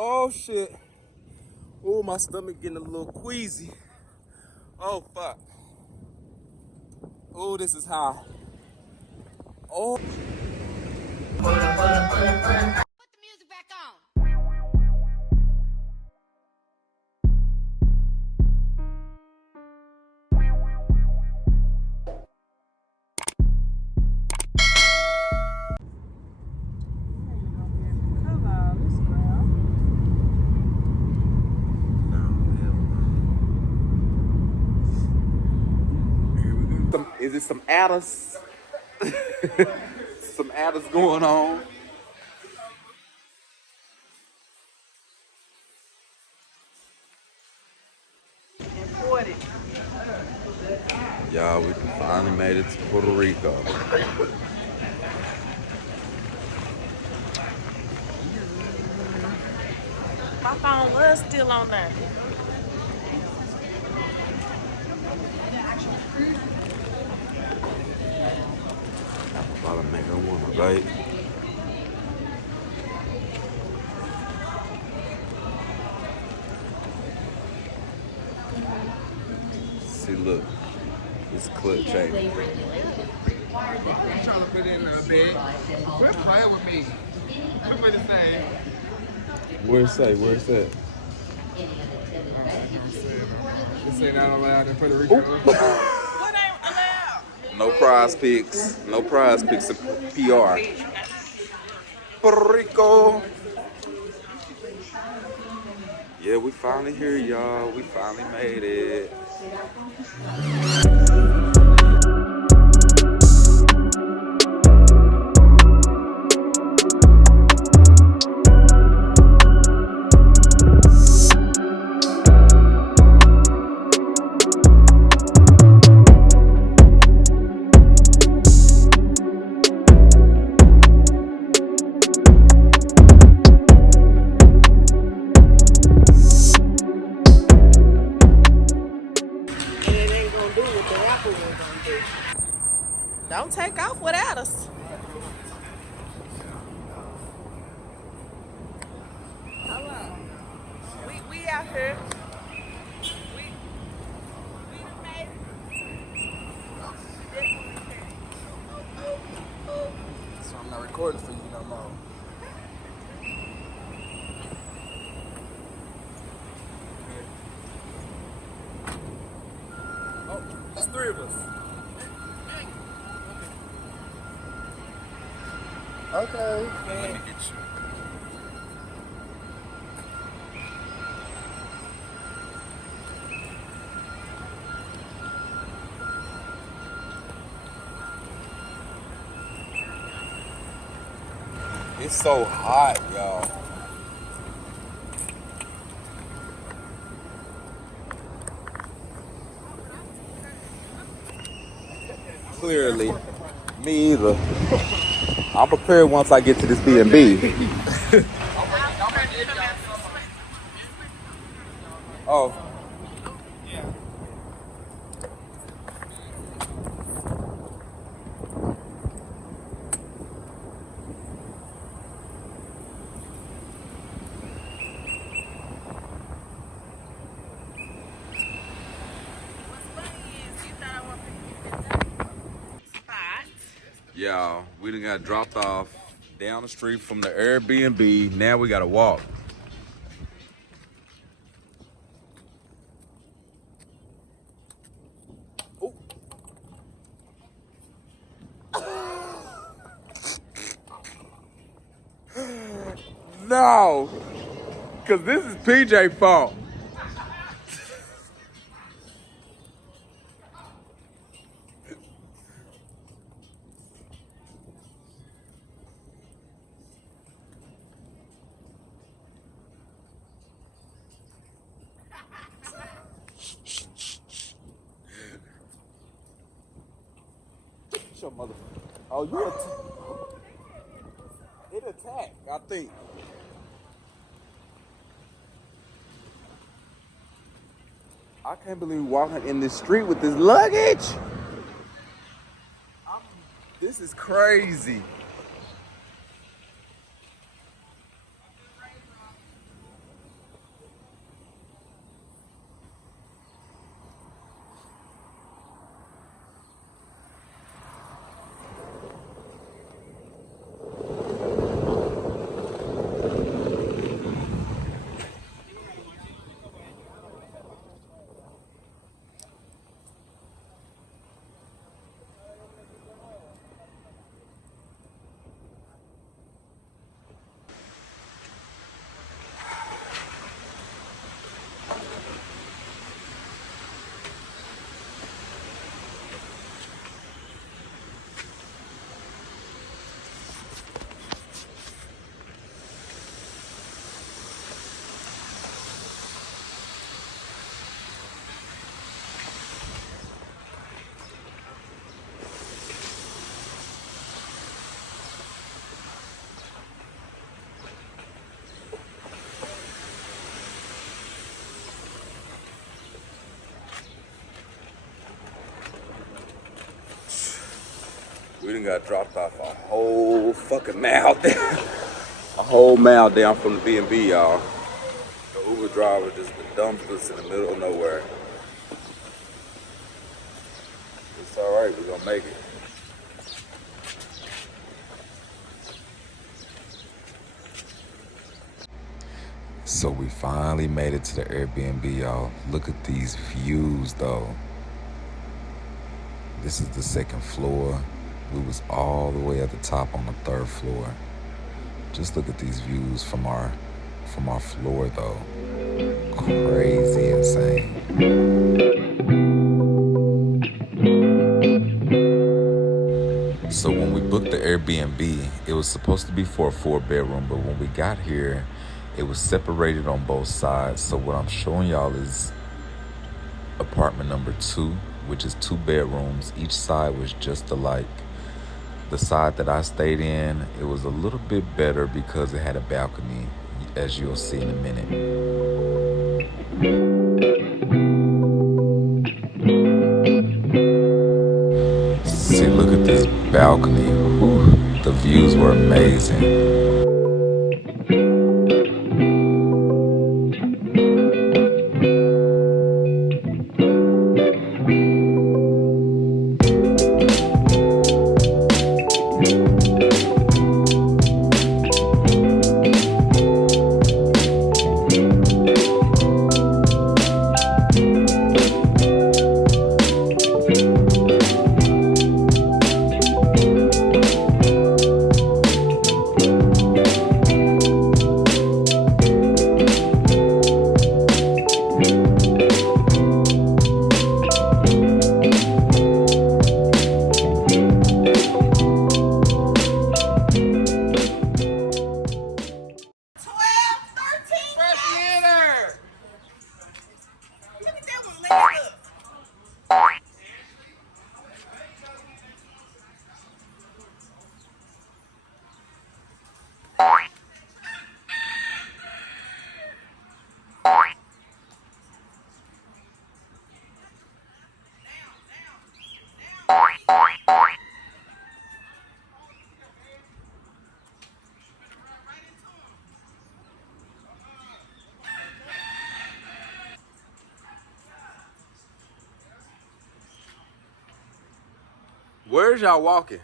Oh shit. Oh, my stomach getting a little queasy. Oh fuck. Oh, this is high. Oh. Put the music back on. Is it some adders? Some adders going on. Y'all, we finally made it to Puerto Rico. My phone was still on there. About to make her want to bite. See, look, this clip change. I'm trying to put in a bed. Quit playing with me. Look what it say. Where it say? Where it say? It say not allowed in Puerto Rico. What ain't allowed? No prize picks. No prize picks in PR. Puerto Rico. Yeah, we finally here, y'all. We finally made it. Don't take off without us. Hello. We out here. We done made it. So I'm not recording for you no more. Oh, it's three of us. Okay. Let me get you. It's so hot, y'all. Clearly, me either. I'm prepared once I get to this B&B. Oh. Y'all, we done got dropped off down the street from the Airbnb. Now we gotta walk. Ooh. No, cause this is PJ fault. Your mother. Oh, it attacked, I think. I can't believe we're walking in this street with this luggage. This is crazy. done got dropped off a whole fucking mile down. A whole mile down from the B&B, y'all. The Uber driver just dumped us in the middle of nowhere. It's alright, we're gonna make it. So we finally made it to the Airbnb, y'all. Look at these views, though. This is the second floor. We was all the way at the top on the third floor. Just look at these views from our floor, though. Crazy insane. So when we booked the Airbnb, it was supposed to be for a 4-bedroom, but when we got here, it was separated on both sides. So what I'm showing y'all is apartment number 2, which is 2 bedrooms. Each side was just alike. The side that I stayed in, it was a little bit better because it had a balcony, as you'll see in a minute. See, look at this balcony. Whew, the views were amazing. Where's y'all walking?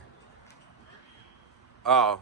Oh.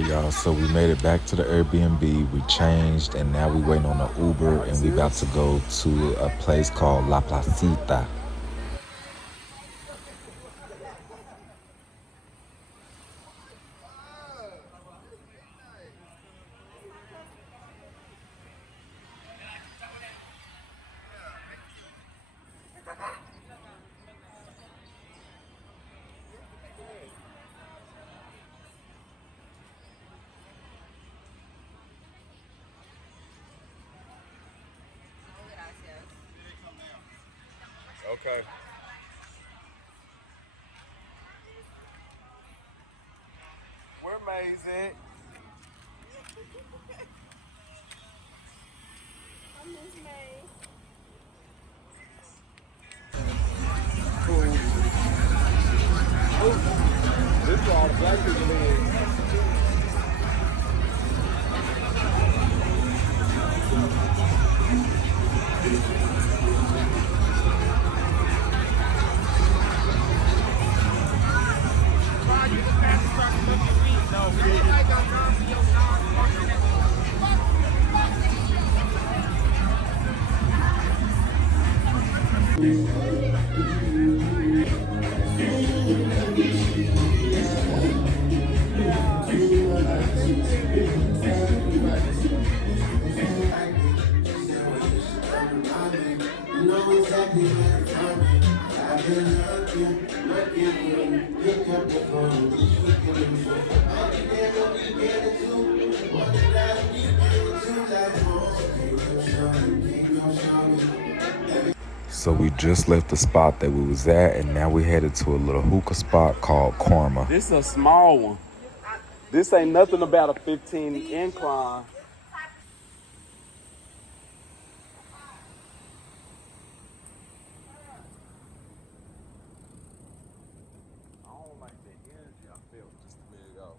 right, y'all. So we made it back to the Airbnb. We changed, and now we waiting on the Uber, and we about to go to a place called La Placita. Okay. We're amazing. I miss May. This is all the black people live. So we just left the spot that we was at, and now we headed to a little hookah spot called Korma. This is a small one. This ain't nothing about a 15 incline. I don't like the energy I felt just a minute ago.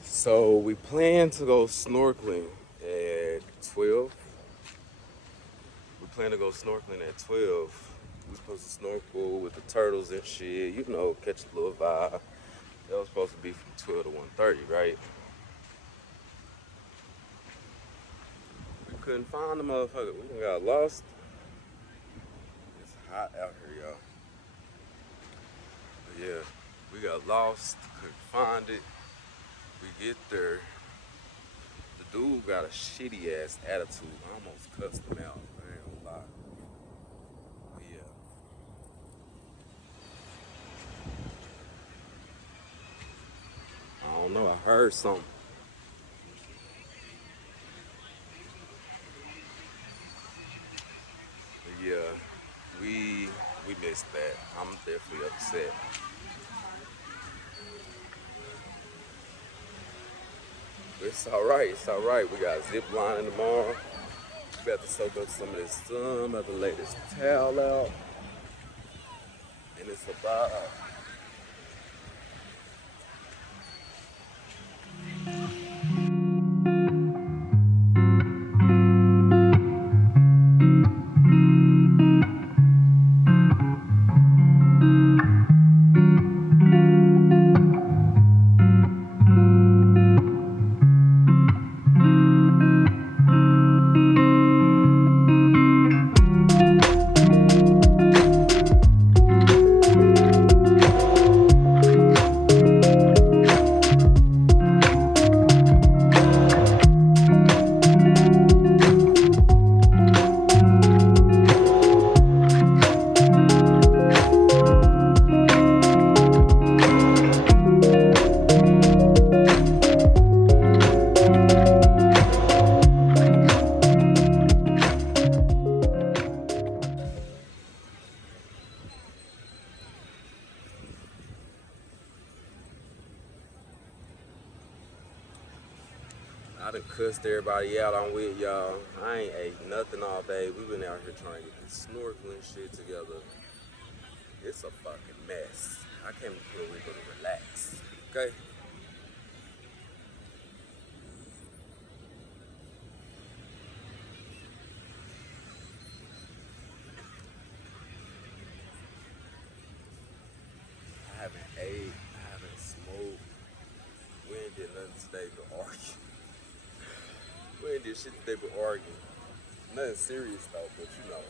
So we plan to go snorkeling at 12. We plan to go snorkeling at 12. We're supposed to snorkel with the turtles and shit, you know, catch a little vibe. That was supposed to be from 12 to 1:30, right? We couldn't find the motherfucker. We done got lost. It's hot out here, y'all. But yeah, we got lost, couldn't find it. We get there, the dude got a shitty ass attitude. I almost cussed him out, I ain't gonna lie. But yeah. I don't know, I heard something. But yeah, we missed that. I'm definitely upset. It's all right. It's all right. We got zip lining tomorrow. We have to soak up some of this sun. About to lay this towel out, and it's about. I done cussed everybody out I'm with, y'all. I ain't ate nothing all day. We've been out here trying to get this snorkeling shit together. It's a fucking mess. I came to Puerto Rico to relax, okay? I haven't ate, I haven't smoked. We ain't did nothing today but argue. We ain't did shit today but argue. Nothing serious though, but you know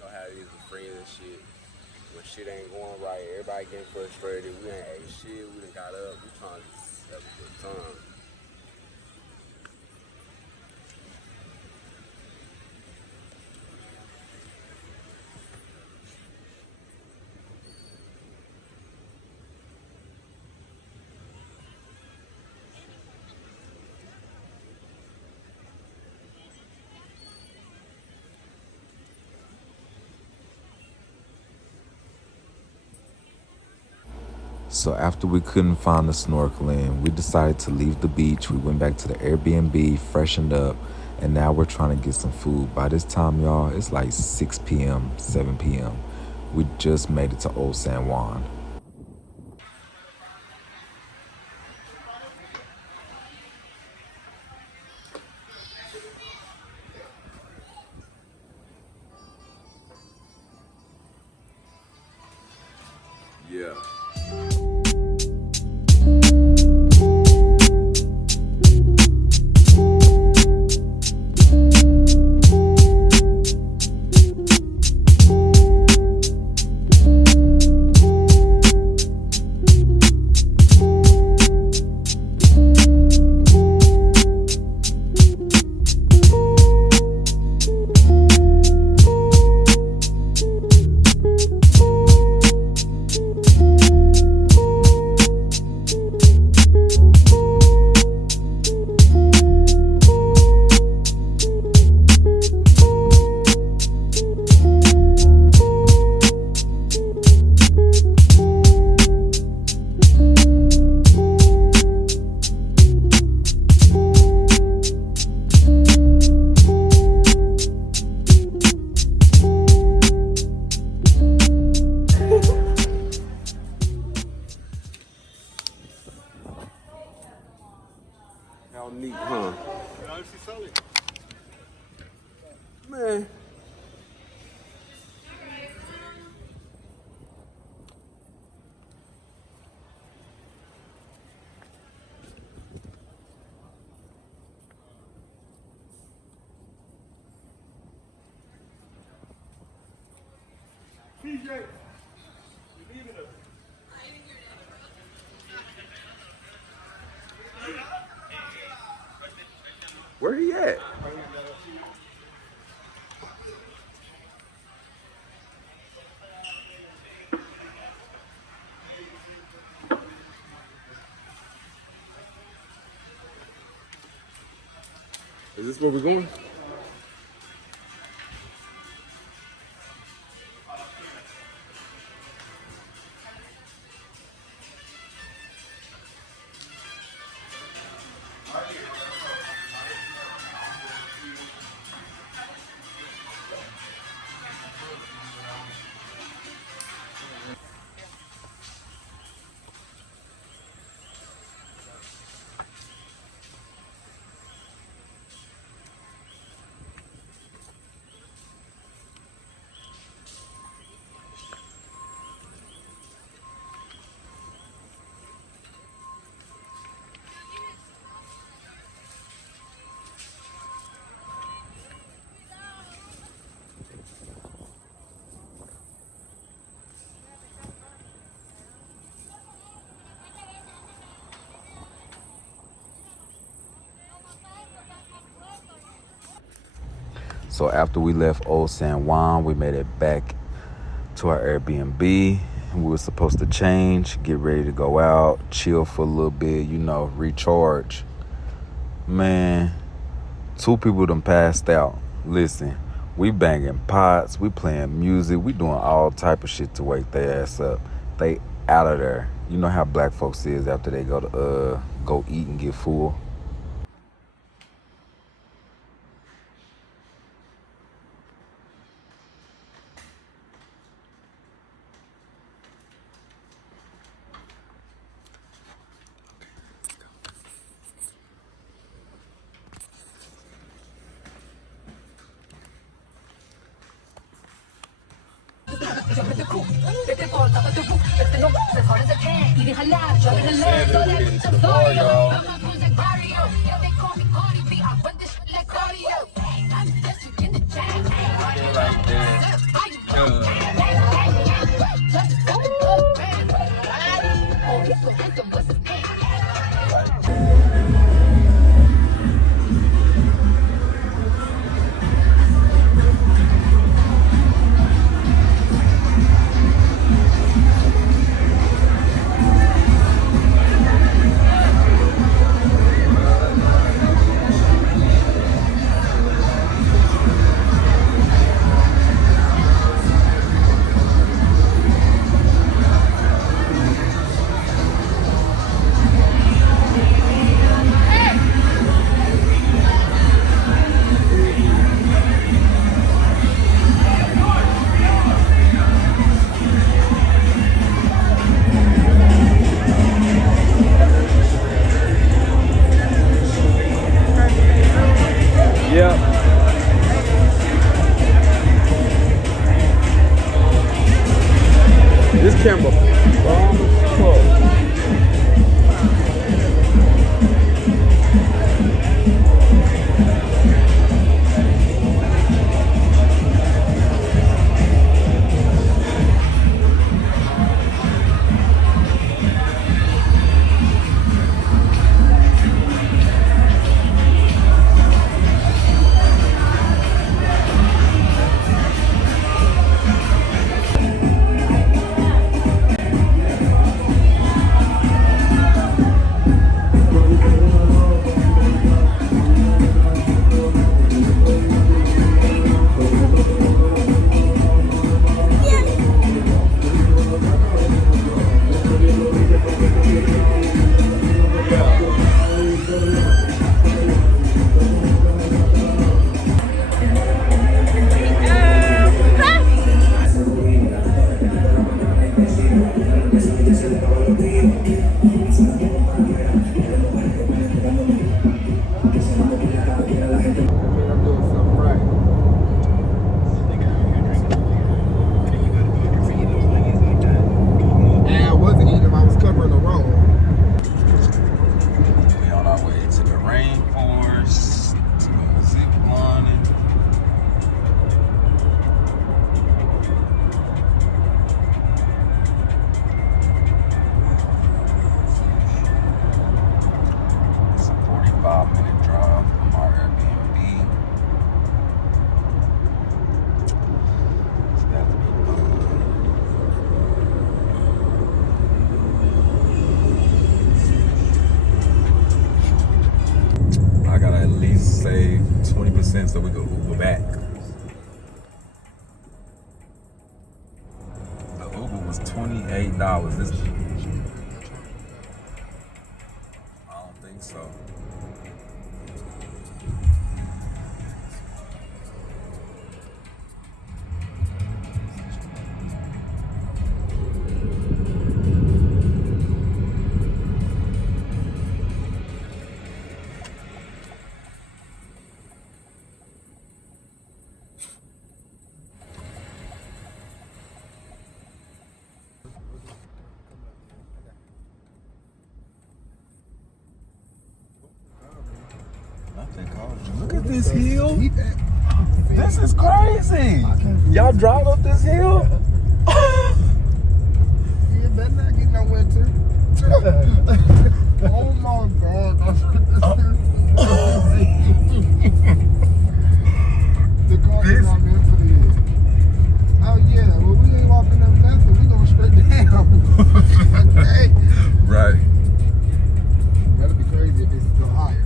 how it is with friends and shit. When shit ain't going right, everybody getting frustrated. We ain't ate shit, we done got up, we trying to just have a good time. So after we couldn't find the snorkeling, we decided to leave the beach. We went back to the Airbnb, freshened up, and now we're trying to get some food. By this time, y'all, it's like 6 p.m., 7 p.m. We just made it to Old San Juan. Yeah. How neat, huh? Man. Where he at? Is this where we're going? So after we left Old San Juan, we made it back to our Airbnb. We were supposed to change, get ready to go out, chill for a little bit, recharge. Man, 2 people done passed out. Listen, we banging pots, we playing music, we doing all type of shit to wake their ass up. They out of there. You know how black folks is after they go eat and get full. Yep. This camera. We on our way to the Rainforest to go zip lining. It's a 45-minute drive from our Airbnb. It's got to be fun. I gotta at least save 20% so we can Uber back. The Uber was $28. This, I don't think so. Look at this hill. This is crazy. Y'all drive up this hill? You better not get no winter. Oh my God. The car is not meant for the hill. Oh yeah, well we ain't walking up nothing. We going straight down. Okay. Right. That'd be crazy if it's still higher.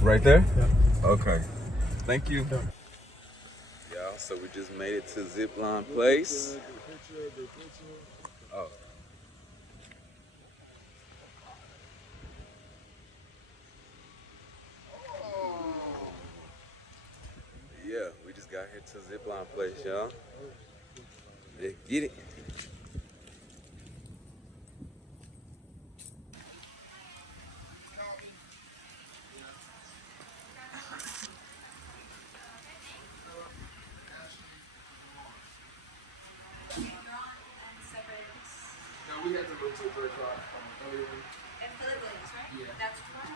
Right there? Yeah. Okay. Thank you. Yeah. Y'all, so we just made it to Zipline Place. Oh. Yeah, we just got here to Zipline Place, y'all. Yeah, get it. had to look to the break off earlier. And Philippines, right? Yeah. That's right.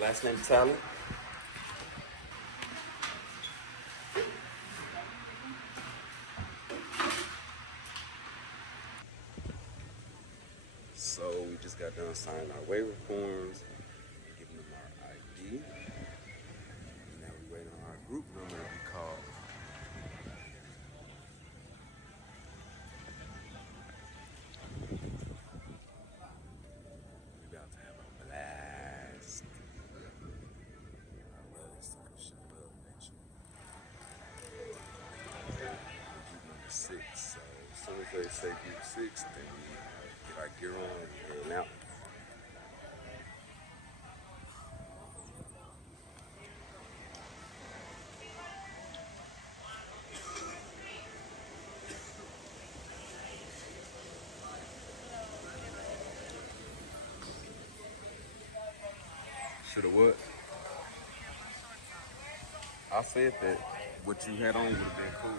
Last name Talent. So we just got done signing our waiver forms, giving them our ID. And now we're waiting on our group number to be called. We're about to have a blast. I love this type of shit. I love adventure. Group number 6. So as soon as they say group 6, then we get our gear on and head out. Shoulda what? I said that what you had on would have been cool.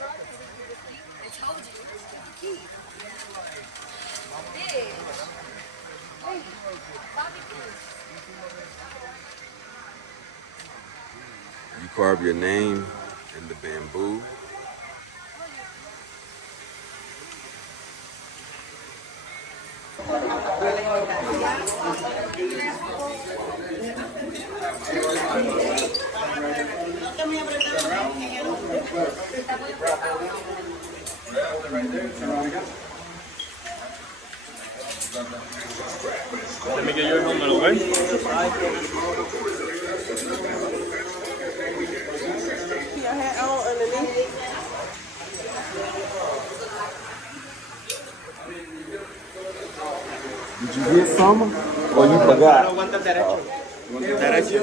I told you. Key. Big. Wait. Bobby Pins. You carve your name in the bamboo. Let me get your helmet, okay? Your hat on underneath. Did you get some? Or you forgot? Derecho.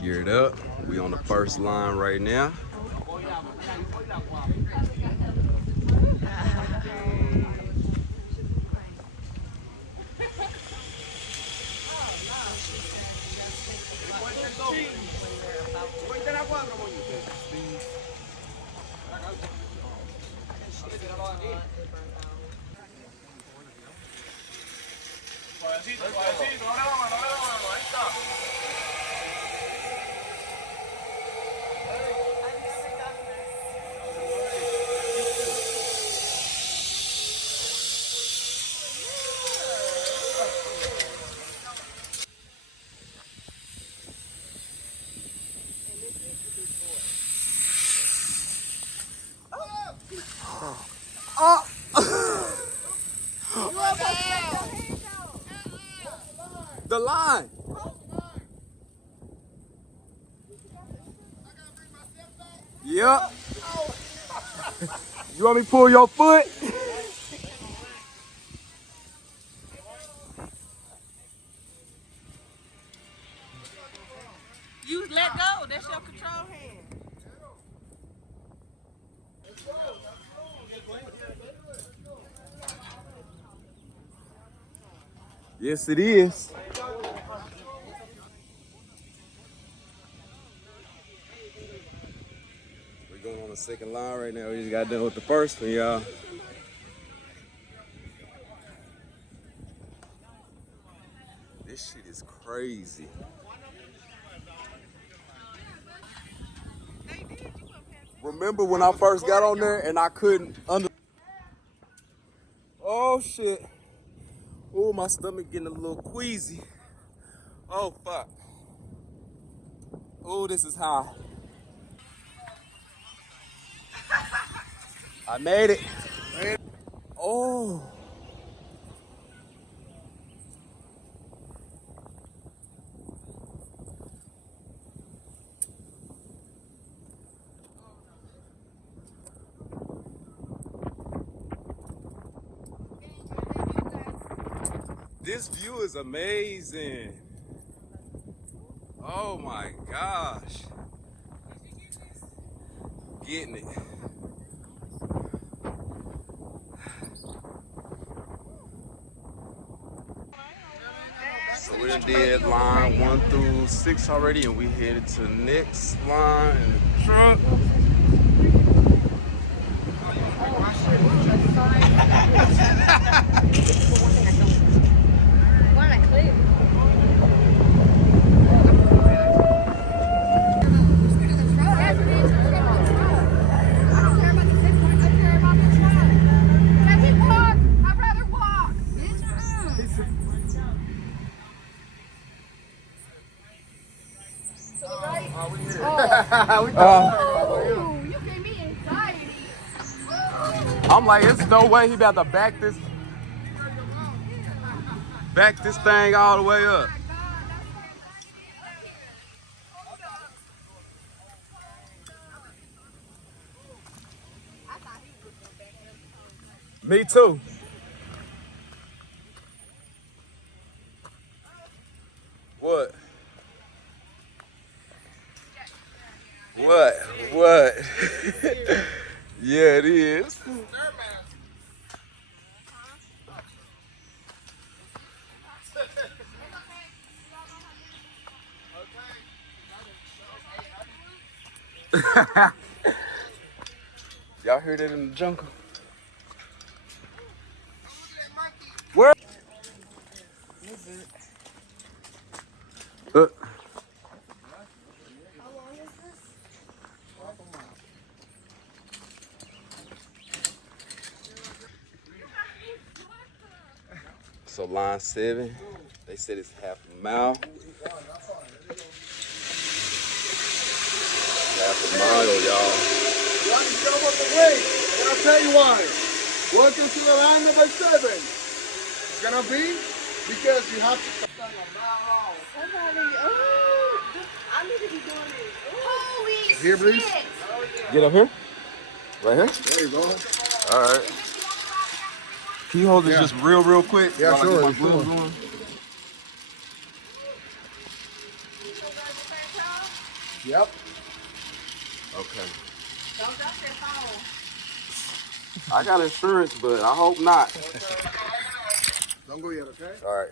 Geared up. We on the first line right now. The line. Yep. You want me to pull your foot? You let go. That's your control hand. Yes, it is. We're going on the second line right now. We just got done with the first one, y'all. This shit is crazy. Remember when I first got on there and I couldn't Oh shit. Oh, my stomach getting a little queasy. Oh fuck. Oh, this is high. I made it. Oh. This view is amazing. Oh my gosh. Getting it. done did line 1 through 6 already, and we headed to the next line in the truck. Why not clear? Oh, you gave me anxiety. I'm like, it's no way he about to back this thing all the way up. Me too. What? What? Yeah, it is. Y'all heard it in the jungle? Where? So line 7, they said it's half a mile. Half a mile, y'all. You want to come up the way? And I'll tell you why. Welcome to the line number 7. It's gonna be because you have to stand a mile long. Somebody, oh, I need to be doing this. Holy Here, please. shit. Get up here. Right here? There you go. All right. Can you hold this just real quick? Yeah, while I sure, get my sure. gloves on? Yep. Okay. Don't drop that phone. I got insurance, but I hope not. Don't go yet, okay? All right.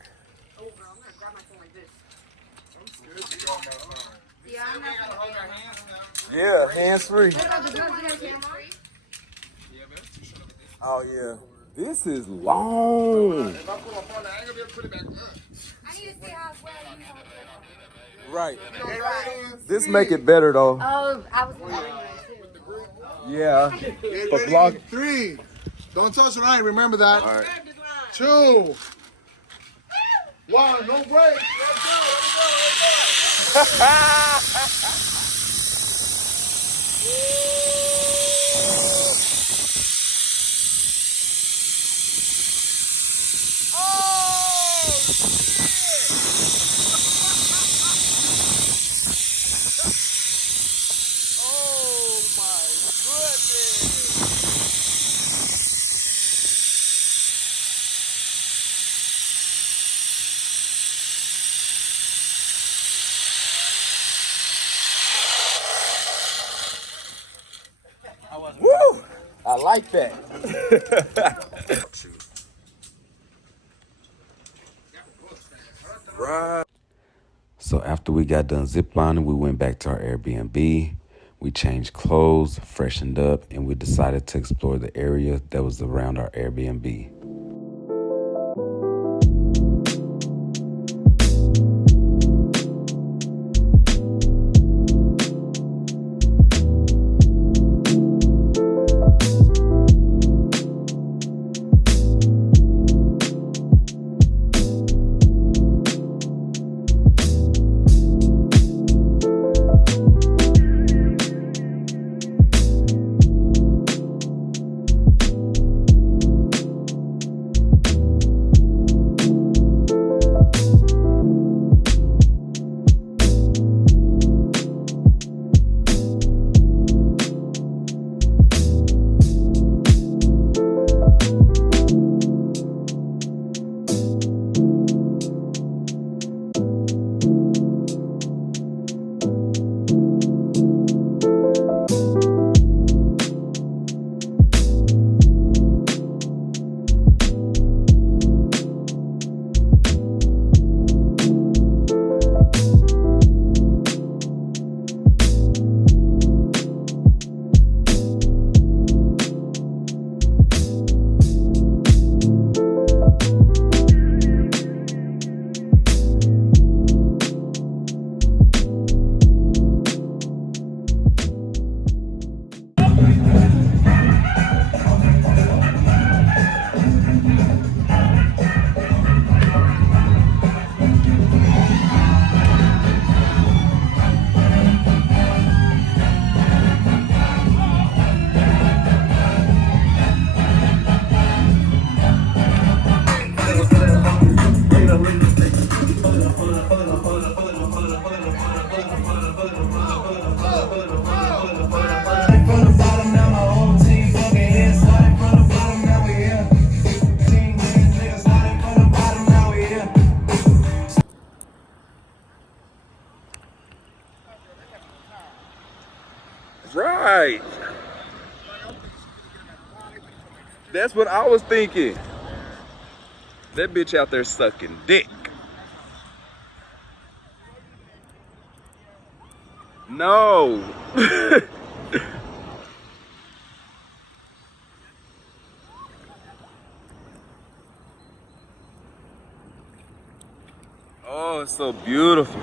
Oh, bro, I'm gonna grab my phone like this. Yeah, I'm not gonna be Yeah, hands free. What about the drugs you guys have? Oh yeah. This is long. If I put my phone, I ain't gonna be able to put it back up. I need to see how well you know. Right. Right. This make it better though. Oh, I was wondering that too. Yeah. Get For ready. vlog. 3. Don't touch the line. Remember that. All right. 2. 1. No break. Let's go. Let's go. Woo! I like that. Right. So after we got done ziplining, we went back to our Airbnb. We changed clothes, freshened up, and we decided to explore the area that was around our Airbnb. That's what I was thinking. That bitch out there sucking dick. No. Oh, it's so beautiful.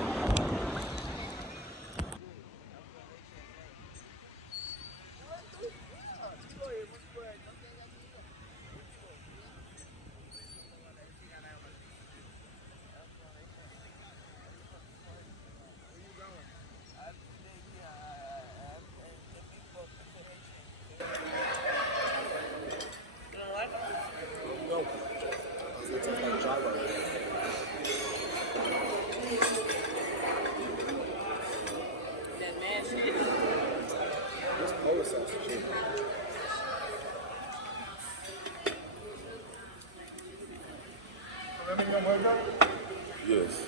Yes.